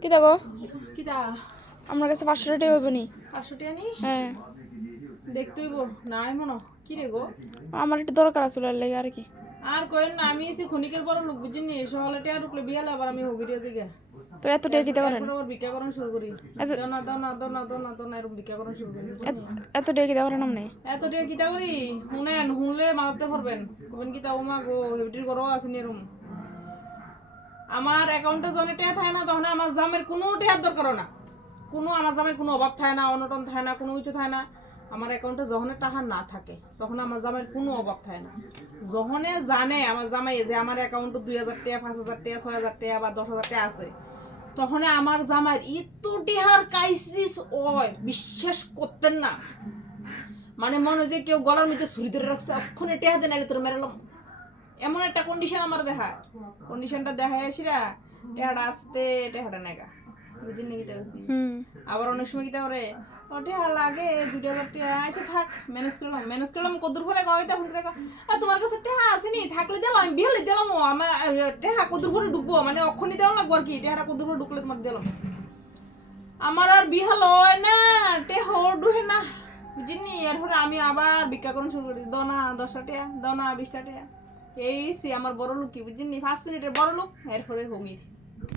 কি দেখো কিটা আমার কাছে 500 টাকা হইব নি 500 টাকা নি হ্যাঁ দেখতে হইব নাই মনো কি রে গো আমার একটু দরকার আছে লাগে আর কি আর কইন না আমি এসে খনিকের বড় লোক বুঝিনি সহলে টাকা ঢুকলে বিয়ালে আবার আমি হগিরিয়া দিকে তো এত টাকা দিতে পারেন এরপর ভিক্ষা করণ শুরু করি দাও না এরকম ভিক্ষা করণ শুরু করি এত টাকা দিতে পারেন আপনি এত টাকা কিতা করি শুনেন শুনলে মারতে পারবেন কবেন কিতা ও মা গো হেবিটির করো আসেনি এরকম আমার অ্যাকাউন্টে যখন টাকা থাকে না তখন আমার জামের কোনো টাকার দরকার না কোনো আমার জামের কোনো অভাব থাকে না অনটন থাকে না কোনো কিছু থাকে না আমার অ্যাকাউন্টে যখন টাকা না থাকে তখন আমার জামের কোনো অভাব থাকে না যখনে জানে আমার জামাই যে আমার অ্যাকাউন্টে 2000 টাকা 5000 টাকা 6000 টাকা বা 10000 টাকা আছে তখন আমার জামাই এত টাকার ক্রাইসিস হয় বিশ্বাস করতেন না মানে মনে হয় যে কেউ গলার মধ্যে ছুরি ধরে রাখছে অক্ষণে টাকা দেন তোর মেরালাম এমন একটা কন্ডিশন আমার দেখায় কন্ডিশনটা দেখায় আসিরা টাকাটা আসতে টাকাটা নেগা বুঝিনি কি দেখছি আবার অনেক সময় কিতা করে ওটা লাগে 2000 টাকা আচ্ছা থাক ম্যানেজ করলাম কদ্দুর করে কয়টা ফোন করে আর তোমার কাছে টাকা আসেনি থাকলে দিলাম আমি বিহলে দিলাম আমার টাকা কদ্দুর করে ঢুকবো মানে অক্ষণি দেওয়া লাগবো আর কি টাকাটা কদ্দুর করে ঢুকলে তোমার দিলাম আমার আর বিহাল হয় না টাকা ঢুকে না বুঝিনি এরপরে আমি আবার ভিক্ষা করুন শুরু করি দাও না 10 টাকা দাও না 20 টাকা এই সে আমার বড় লোক কি বুঝিনি 5 মিনিটের বড় লোক এরপরে হঙ্গির